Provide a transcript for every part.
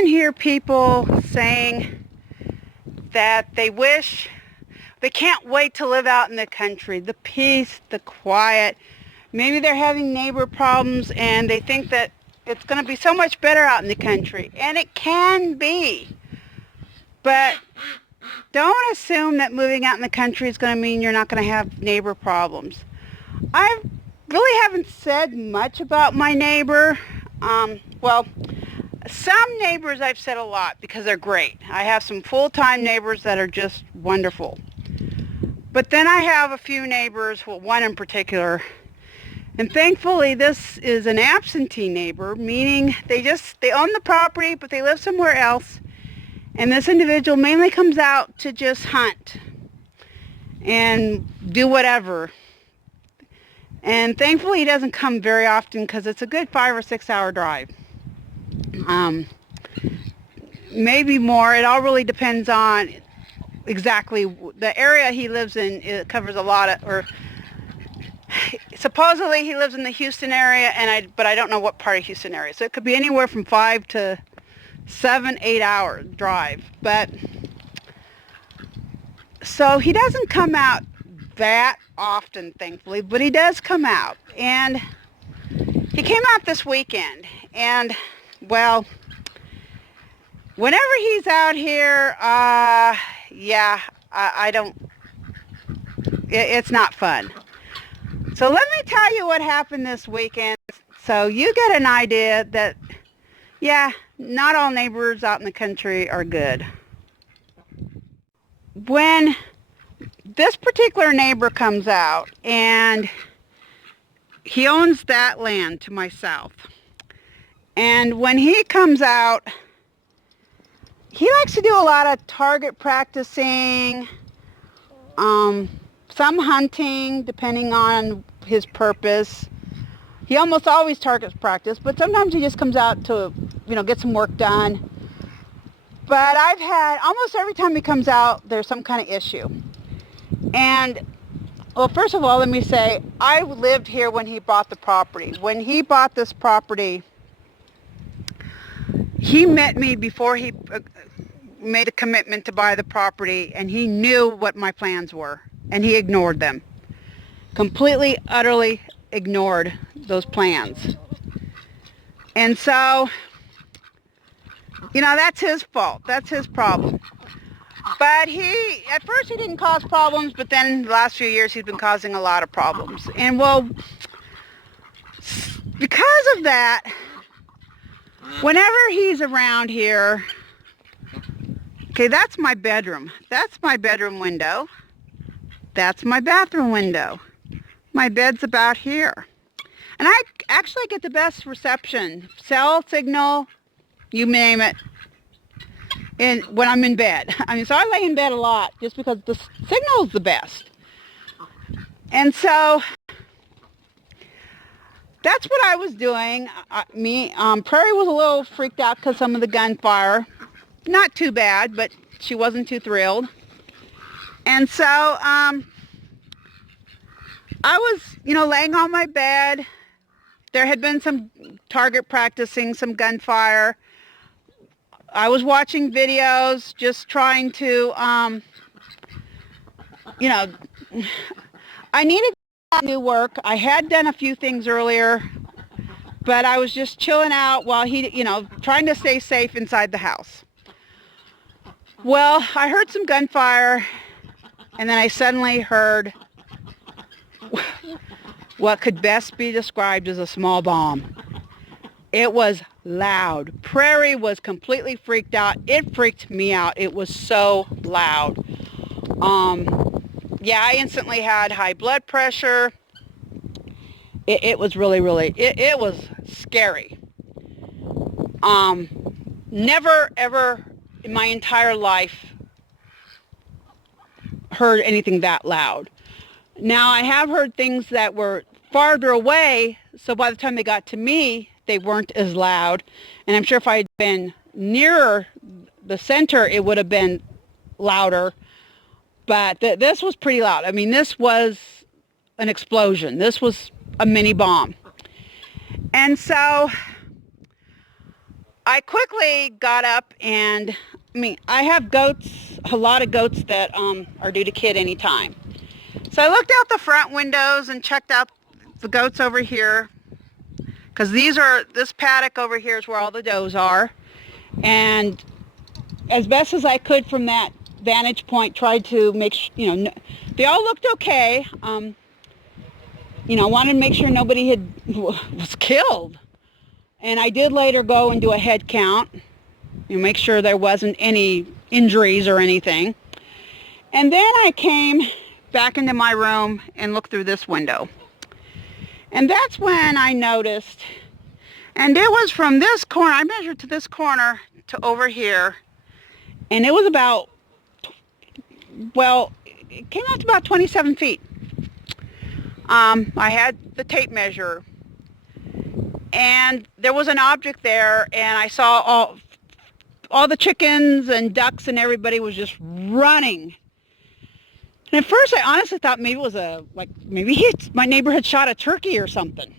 often hear people saying that they wish, they can't wait to live out in the country, the peace, the quiet. Maybe they're having neighbor problems and they think that it's going to be so much better out in the country. And it can be. But don't assume that moving out in the country is going to mean you're not going to have neighbor problems. I really haven't said much about my neighbor. Well, some neighbors I've said a lot because they're great. I have some full-time neighbors that are just wonderful. But then I have a few neighbors, well, one in particular, and thankfully this is an absentee neighbor, meaning they own the property, but they live somewhere else. And this individual mainly comes out to just hunt and do whatever. And thankfully he doesn't come very often because it's a good 5 or 6 hour drive. Maybe more. It all really depends on exactly the area he lives in. It covers a lot of, or supposedly he lives in the Houston area, but I don't know what part of Houston area. So it could be anywhere from 5 to 7, 8 hour drive. But so he doesn't come out that often, thankfully, but he does come out. And he came out this weekend. And well, whenever he's out here, I don't, it's not fun. So let me tell you what happened this weekend so you get an idea that, yeah, not all neighbors out in the country are good. When this particular neighbor comes out, and he owns that land to my south, and when he comes out, he likes to do a lot of target practicing, some hunting, depending on his purpose. He almost always targets practice, but sometimes he just comes out to, get some work done. But I've had, almost every time he comes out, there's some kind of issue. And, well, first of all, let me say, I lived here when he bought the property. When he bought this property, he met me before he made a commitment to buy the property, and he knew what my plans were, and he ignored them. Completely, utterly ignored those plans. And so, that's his fault. That's his problem. But at first he didn't cause problems, but then the last few years he's been causing a lot of problems. And well, because of that, whenever he's around here, okay, that's my bedroom. That's my bedroom window. That's my bathroom window. My bed's about here. And I actually get the best reception, cell signal, you name it, when I'm in bed. So I lay in bed a lot just because the signal is the best. And so that's what I was doing. Prairie was a little freaked out because some of the gunfire. Not too bad, but she wasn't too thrilled. And so I was, laying on my bed. There had been some target practicing, some gunfire. I was watching videos, just trying to, I needed to do work. I had done a few things earlier, but I was just chilling out while trying to stay safe inside the house. Well, I heard some gunfire, and then I suddenly heard what could best be described as a small bomb. It was loud. Prairie was completely freaked out. It freaked me out. It was so loud. I instantly had high blood pressure. It was really, really, it was scary. Never, ever in my entire life heard anything that loud. Now, I have heard things that were farther away, so by the time they got to me, they weren't as loud. And I'm sure if I had been nearer the center, it would have been louder. But this was pretty loud. This was an explosion. This was a mini bomb. And so I quickly got up and, I have goats, a lot of goats that are due to kid anytime. So I looked out the front windows and checked out the goats over here, because this paddock over here is where all the does are. And as best as I could from that vantage point, tried to make they all looked okay. Wanted to make sure nobody was killed. And I did later go and do a head count, make sure there wasn't any injuries or anything. And then I came back into my room and looked through this window. And that's when I noticed, and it was from this corner, I measured to this corner to over here, and it was about, it came out to about 27 feet. I had the tape measure, and there was an object there, and I saw all the chickens and ducks and everybody was just running. And at first I honestly thought maybe it was my neighbor had shot a turkey or something.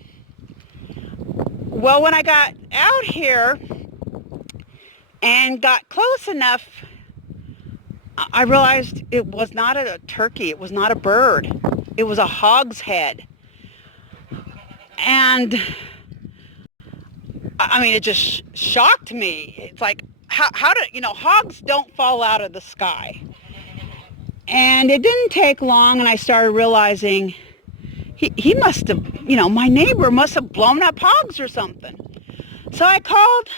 Well, when I got out here and got close enough, I realized it was not a turkey, it was not a bird, it was a hog's head. And it just shocked me. It's like, how do, hogs don't fall out of the sky. And it didn't take long, and I started realizing he must have, my neighbor must have blown up hogs or something. So I called,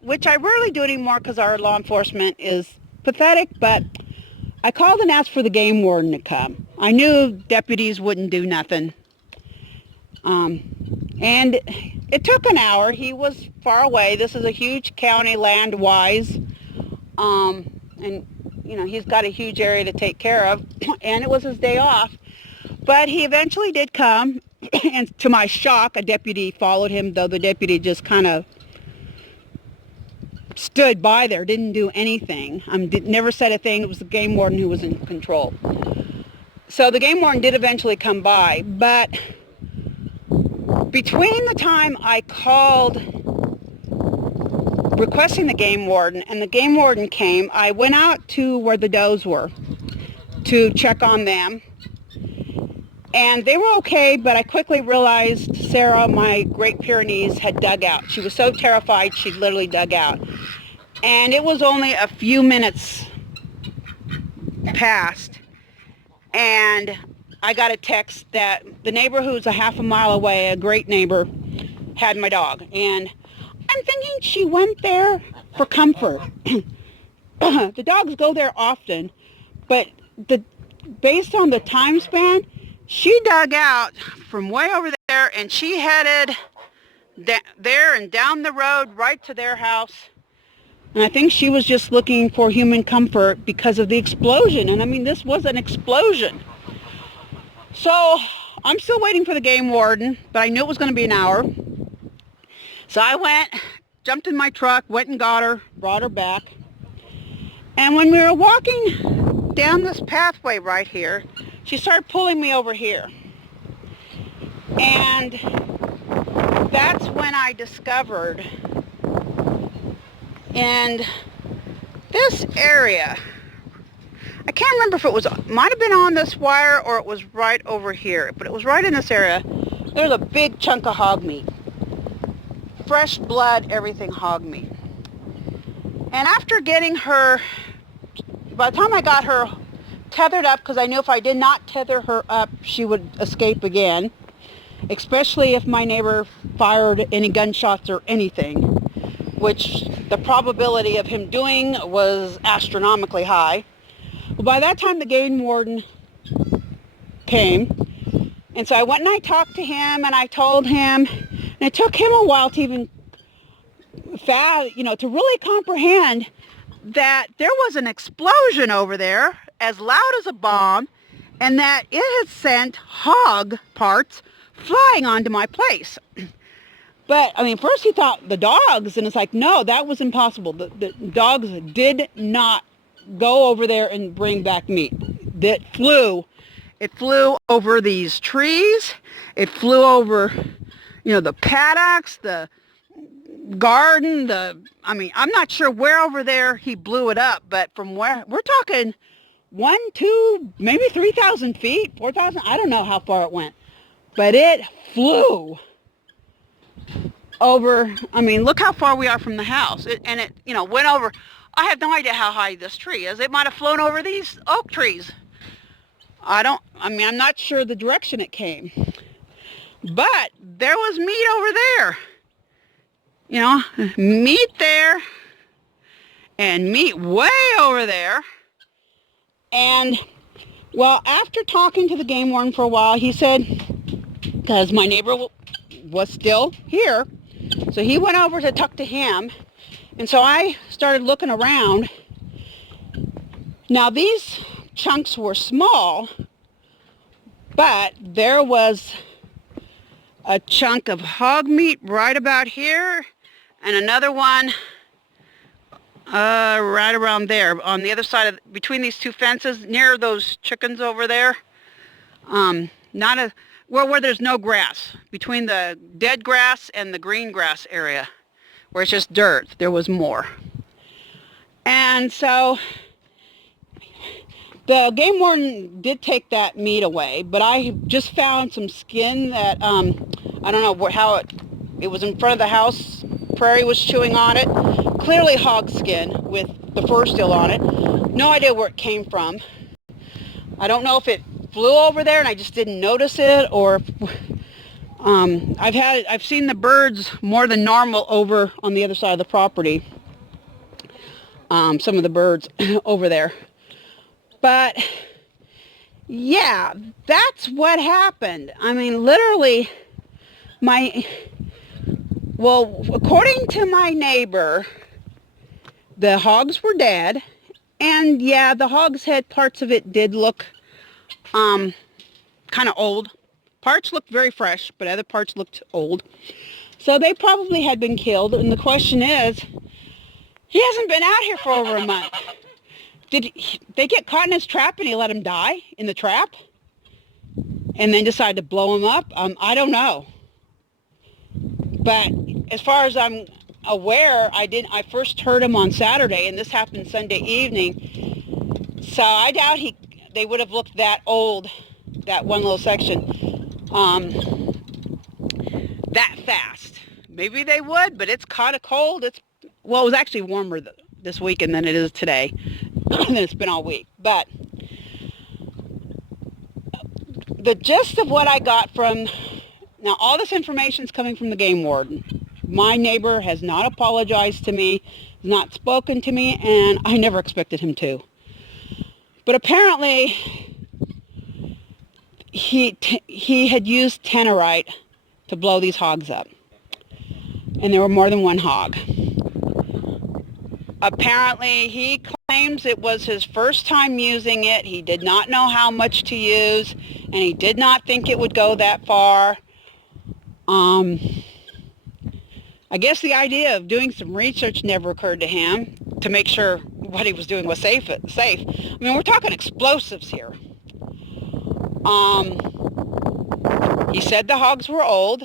which I rarely do anymore because our law enforcement is pathetic, but I called and asked for the game warden to come. I knew deputies wouldn't do nothing. And it took an hour. He was far away. This is a huge county land-wise. And he's got a huge area to take care of, and it was his day off. But he eventually did come, and to my shock, a deputy followed him, though the deputy just kind of stood by there, didn't do anything. Never said a thing. It was the game warden who was in control. So the game warden did eventually come by, but between the time I called requesting the game warden and the game warden came, I went out to where the does were to check on them, and they were okay, but I quickly realized Sarah, my Great Pyrenees, had dug out. She was so terrified she literally dug out, and it was only a few minutes past, and I got a text that the neighbor who's a half a mile away, a great neighbor, had my dog, and I'm thinking she went there for comfort. The dogs go there often, but based on the time span, she dug out from way over there, and she headed there and down the road right to their house. And I think she was just looking for human comfort because of the explosion. And this was an explosion. So I'm still waiting for the game warden, but I knew it was going to be an hour. So I went, jumped in my truck, went and got her, brought her back. And when we were walking down this pathway right here, she started pulling me over here. And that's when I discovered in this area, I can't remember if it might have been on this wire or it was right over here, but it was right in this area. There's a big chunk of hog meat. Fresh blood, everything hog meat. And after getting her, by the time I got her tethered up, because I knew if I did not tether her up, she would escape again, especially if my neighbor fired any gunshots or anything, which the probability of him doing was astronomically high. Well, by that time, the game warden came, and so I went and I talked to him, and I told him, and it took him a while to even, to really comprehend that there was an explosion over there, as loud as a bomb, and that it had sent hog parts flying onto my place. But, first he thought the dogs, and it's like, no, that was impossible. The dogs did not go over there and bring back meat. It flew over these trees. It flew over, the paddocks, garden, I mean, I'm not sure where over there he blew it up, but from where, we're talking 1, 2, maybe 3,000 feet, 4,000. I don't know how far it went, but it flew over. I mean, look how far we are from the house. And it, went over. I have no idea how high this tree is. It might have flown over these oak trees. I'm not sure the direction it came. But there was meat over there. Meat there and meat way over there. And, well, after talking to the game warden for a while, he said, because my neighbor was still here, so he went over to talk to him. And so I started looking around. Now, these chunks were small, but there was a chunk of hog meat right about here, and another one right around there on the other side of, between these two fences, near those chickens over there. Where there's no grass, between the dead grass and the green grass area, where it's just dirt, there was more. And so the game warden did take that meat away, but I just found some skin that, I don't know how it was in front of the house. Prairie was chewing on it. Clearly hog skin with the fur still on it. No idea where it came from. I don't know if it flew over there and I just didn't notice it, or I've seen the birds more than normal over on the other side of the property. Some of the birds over there. But yeah, that's what happened. I mean, literally, according to my neighbor, the hogs were dead. And yeah, the hog's head, parts of it did look kind of old. Parts looked very fresh, but other parts looked old. So they probably had been killed. And the question is, he hasn't been out here for over a month. Did they get caught in his trap and he let him die in the trap? And then decide to blow him up? I don't know. But as far as I'm aware, I first heard him on Saturday, and this happened Sunday evening. So I doubt they would have looked that old, that one little section, that fast. Maybe they would, but it's kind of cold. It was actually warmer this weekend than it is today. And it's been all week. But the gist of what I got from, now all this information is coming from the game warden. My neighbor has not apologized to me, has not spoken to me, and I never expected him to. But apparently he had used tannerite to blow these hogs up. And there were more than one hog. Apparently, he claims it was his first time using it. He did not know how much to use, and he did not think it would go that far. I guess the idea of doing some research never occurred to him to make sure what he was doing was safe. I mean, we're talking explosives here. He said the hogs were old,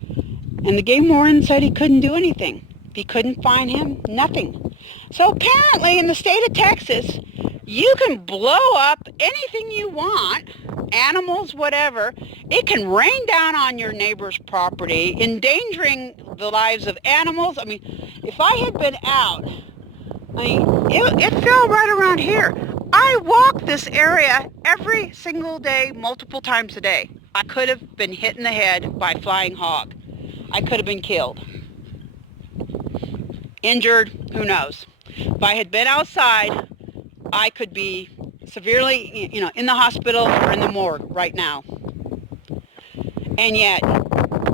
and the game warden said he couldn't do anything. He couldn't find him, nothing. So apparently in the state of Texas, you can blow up anything you want, animals, whatever. It can rain down on your neighbor's property, endangering the lives of animals. I mean, if I had been out, it fell right around here. I walk this area every single day, multiple times a day. I could have been hit in the head by a flying hog. I could have been killed. Injured, who knows. If I had been outside, I could be severely, in the hospital or in the morgue right now. And yet,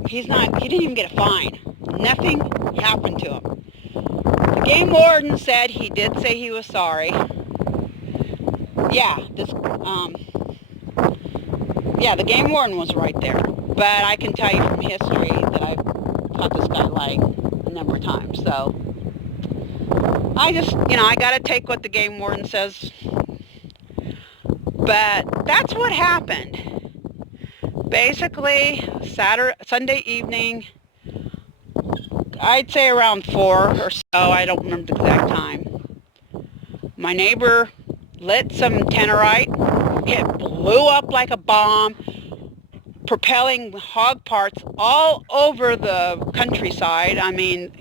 he didn't even get a fine. Nothing happened to him. The game warden said he did say he was sorry. Yeah, the game warden was right there. But I can tell you from history that I've caught this guy lying a number of times. So I just, I got to take what the game warden says. But that's what happened. Basically, Sunday evening, I'd say around 4 or so. I don't remember the exact time. My neighbor lit some tannerite. It blew up like a bomb, propelling hog parts all over the countryside. I mean,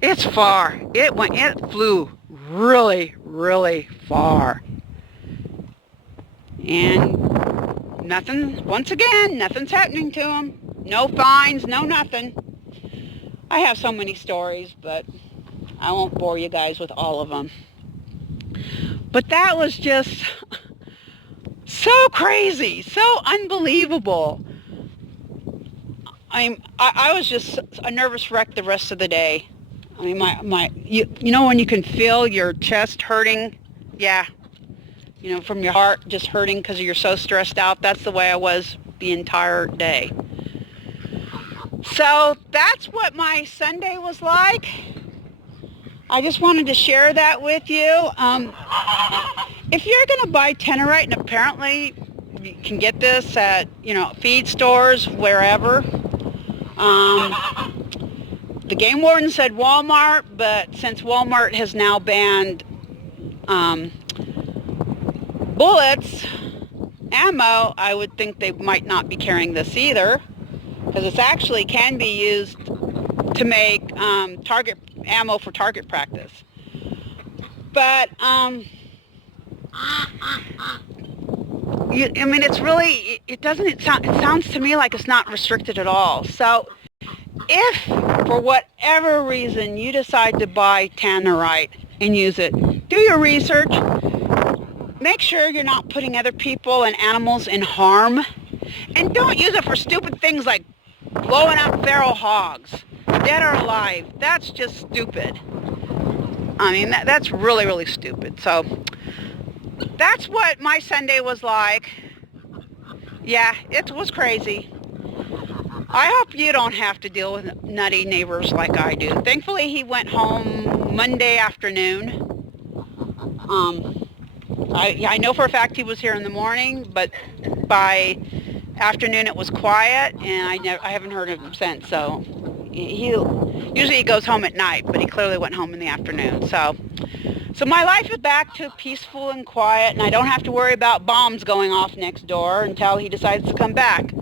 it's far. It flew really, really far. And once again, nothing's happening to him. No fines, no nothing. I have so many stories, but I won't bore you guys with all of them. But that was just so crazy, so unbelievable. I was just a nervous wreck the rest of the day. I mean, you know when you can feel your chest hurting? Yeah, you know, from your heart just hurting because you're so stressed out. That's the way I was the entire day. So that's what my Sunday was like. I just wanted to share that with you. If you're going to buy tannerite, and apparently you can get this at, you know, feed stores, wherever. The game warden said Walmart, but since Walmart has now banned bullets, ammo, I would think they might not be carrying this either, because it actually can be used to make target ammo for target practice. But I mean, it's really, it sounds to me like it's not restricted at all. So if for whatever reason you decide to buy tannerite and use it, do your research. Make sure you're not putting other people and animals in harm. And don't use it for stupid things like blowing up feral hogs, dead or alive. That's just stupid. I mean, that's really, really stupid. So that's what my Sunday was like. Yeah, it was crazy. I hope you don't have to deal with nutty neighbors like I do. Thankfully, he went home Monday afternoon. I know for a fact he was here in the morning, but by afternoon it was quiet, and I haven't heard of him since. So usually he goes home at night, but he clearly went home in the afternoon. So my life is back to peaceful and quiet, and I don't have to worry about bombs going off next door until he decides to come back.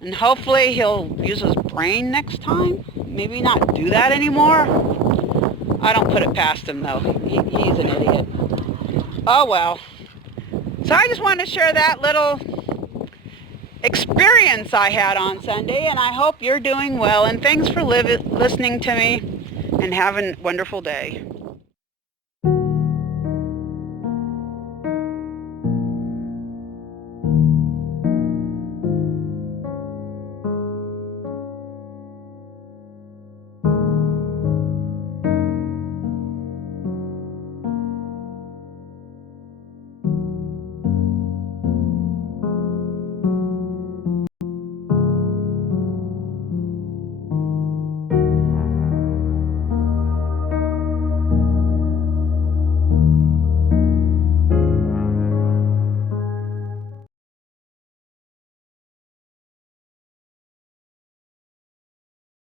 And hopefully he'll use his brain next time. Maybe not do that anymore. I don't put it past him, though. He's an idiot. Oh, well. So I just wanted to share that little experience I had on Sunday, and I hope you're doing well. And thanks for listening to me, and have a wonderful day.